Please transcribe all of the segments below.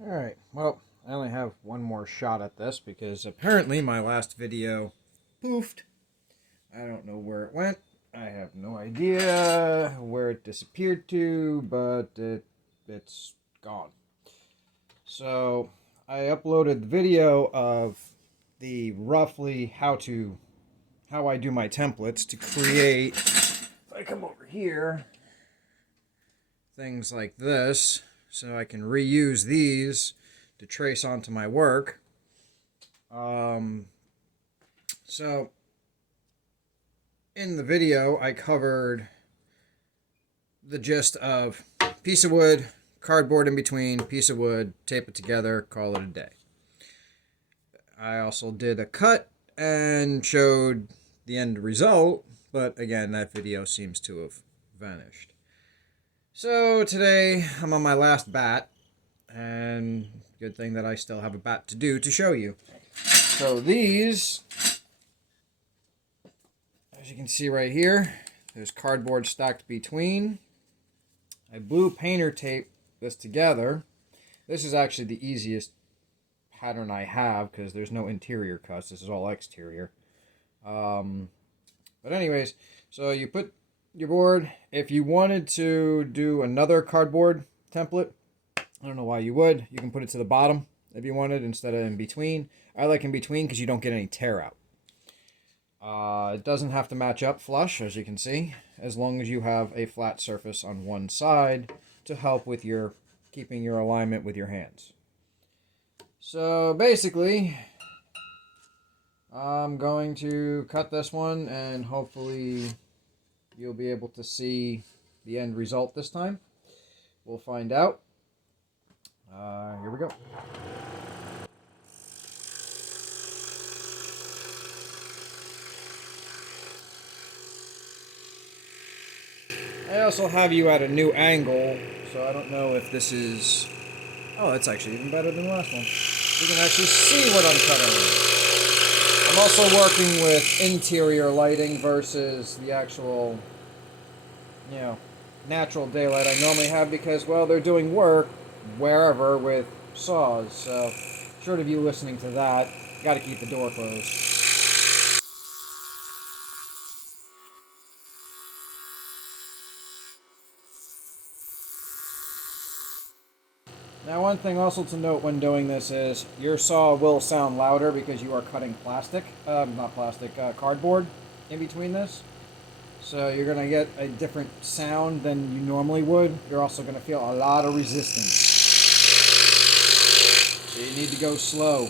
Alright, well, I only have one more shot at this because apparently my last video poofed. I don't know where it went. I have no idea where it disappeared to, but it's gone. So I uploaded the video of the roughly how I do my templates to create, if I come over here, things like this, so I can reuse these to trace onto my work. So in the video, I covered the gist of piece of wood, cardboard in between, piece of wood, tape it together, call it a day. I also did a cut and showed the end result, but again, that video seems to have vanished. So today, I'm on my last bat, and good thing that I still have a bat to do to show you. So these, as you can see right here, there's cardboard stacked between. I blue painter tape this together. This is actually the easiest pattern I have because there's no interior cuts. This is all exterior. But anyways, so you put your board. If you wanted to do another cardboard template, I don't know why you would. You can put it to the bottom if you wanted instead of in between. I like in between because you don't get any tear out. It doesn't have to match up flush, as you can see, as long as you have a flat surface on one side to help with your keeping your alignment with your hands. So basically, I'm going to cut this one and hopefully you'll be able to see the end result this time. We'll find out. Here we go. I also have you at a new angle, so I don't know if this is... Oh, that's actually even better than the last one. You can actually see what I'm cutting. I'm also working with interior lighting versus the actual, natural daylight I normally have because, well, they're doing work wherever with saws, so short of you listening to that, gotta keep the door closed. Now, one thing also to note when doing this is your saw will sound louder because you are cutting cardboard in between this. So you're going to get a different sound than you normally would. You're also going to feel a lot of resistance. So you need to go slow.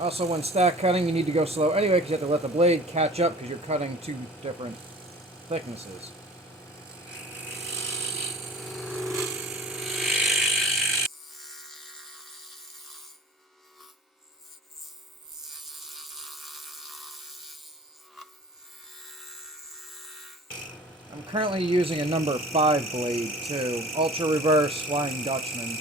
Also, when stack cutting, you need to go slow anyway because you have to let the blade catch up because you're cutting two different thicknesses. I'm currently using a number 5 blade too, Ultra Reverse Flying Dutchman.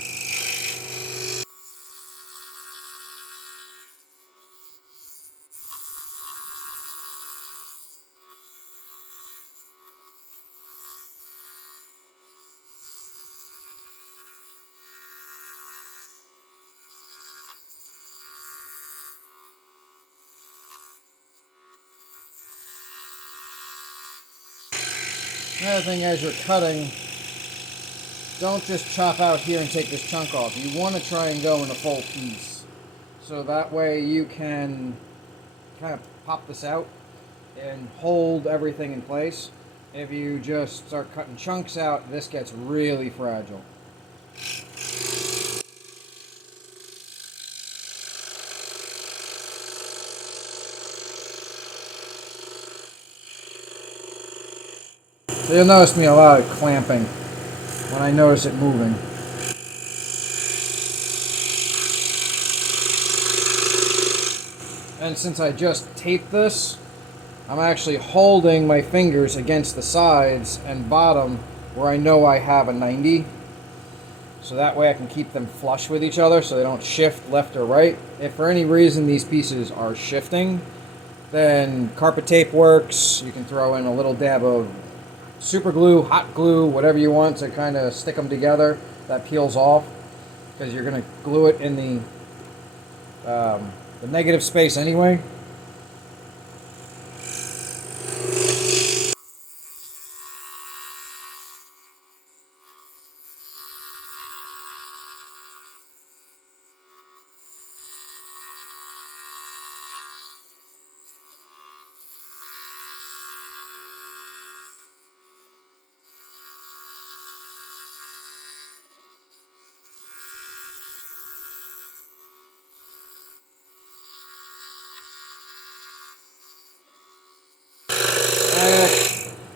Another thing, as you're cutting, don't just chop out here and take this chunk off. You want to try and go in a full piece. So that way you can kind of pop this out and hold everything in place. If you just start cutting chunks out, this gets really fragile. So you'll notice me a lot of clamping when I notice it moving. And since I just taped this, I'm actually holding my fingers against the sides and bottom where I know I have a 90. So that way I can keep them flush with each other so they don't shift left or right. If for any reason these pieces are shifting, then carpet tape works. You can throw in a little dab of super glue, hot glue, whatever you want to kind of stick them together. That peels off because you're going to glue it in the negative space anyway.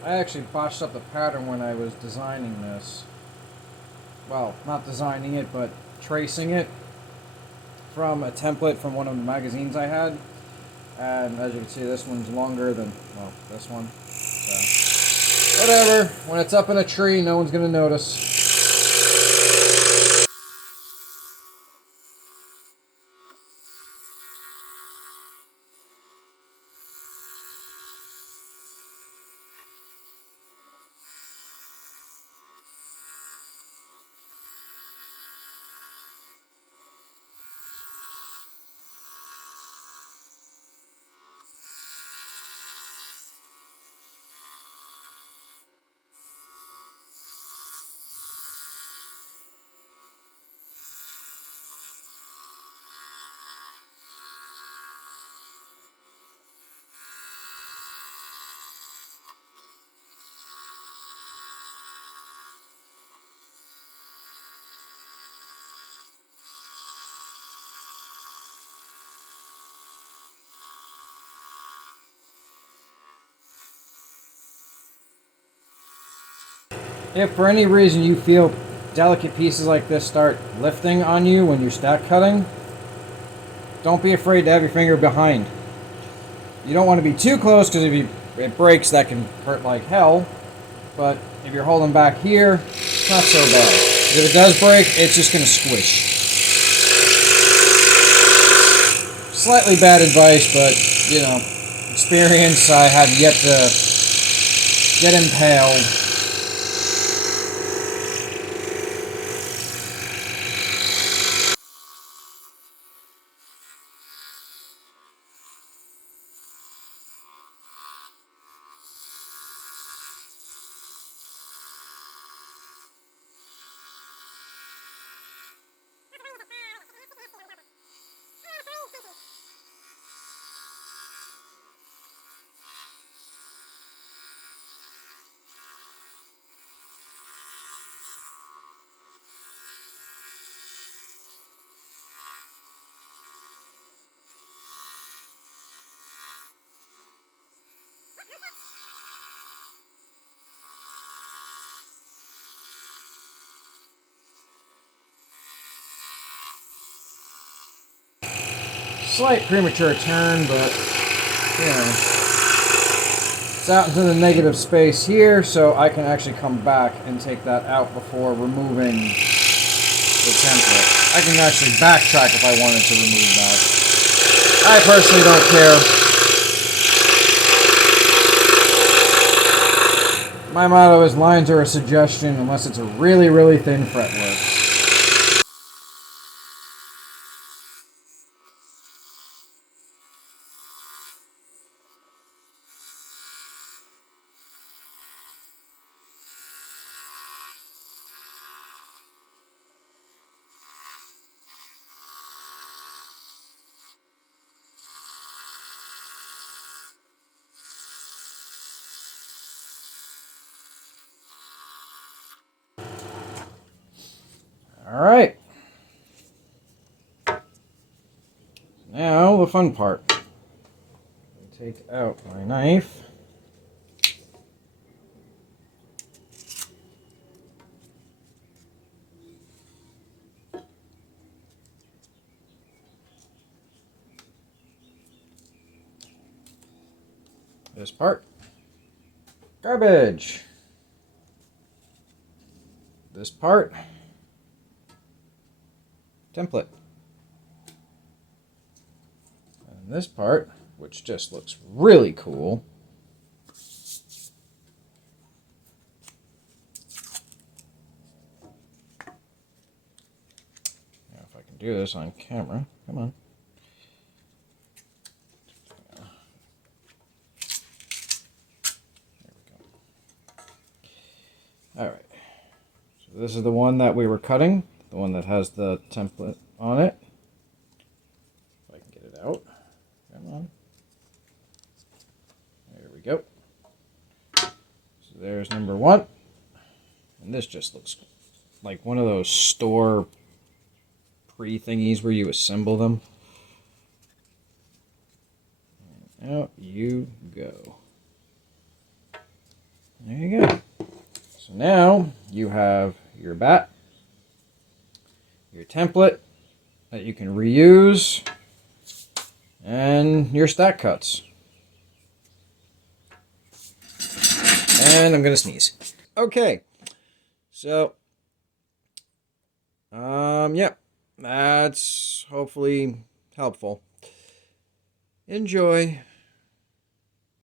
I actually botched up the pattern when I was designing this. Well, not designing it, but tracing it from a template from one of the magazines I had. And as you can see, this one's longer than, well, this one. So, whatever. When it's up in a tree, no one's going to notice. If for any reason you feel delicate pieces like this start lifting on you when you're stack cutting, don't be afraid to have your finger behind. You don't want to be too close because if it breaks, that can hurt like hell. But if you're holding back here, it's not so bad. If it does break, it's just going to squish. Slightly bad advice, but, you know, experience. I have yet to get impaled. Slight premature turn, but, you know, it's out into the negative space here, so I can actually come back and take that out before removing the template. I can actually backtrack if I wanted to remove that. I personally don't care. My motto is lines are a suggestion unless it's a really, really thin fretwork. Alright. Now, the fun part. Take out my knife. This part. Garbage. This part. Template. And this part which just looks really cool. Now, if I can do this on camera, come on. There we go. All right. So this is the one that we were cutting, the one that has the template on it. If I can get it out. Come on. There we go. So there's number one. And this just looks like one of those store pre-thingies where you assemble them. And out you go. There you go. So now you have your bat, your template that you can reuse, and your stack cuts. And I'm going to sneeze. Okay. So, yeah, that's hopefully helpful. Enjoy.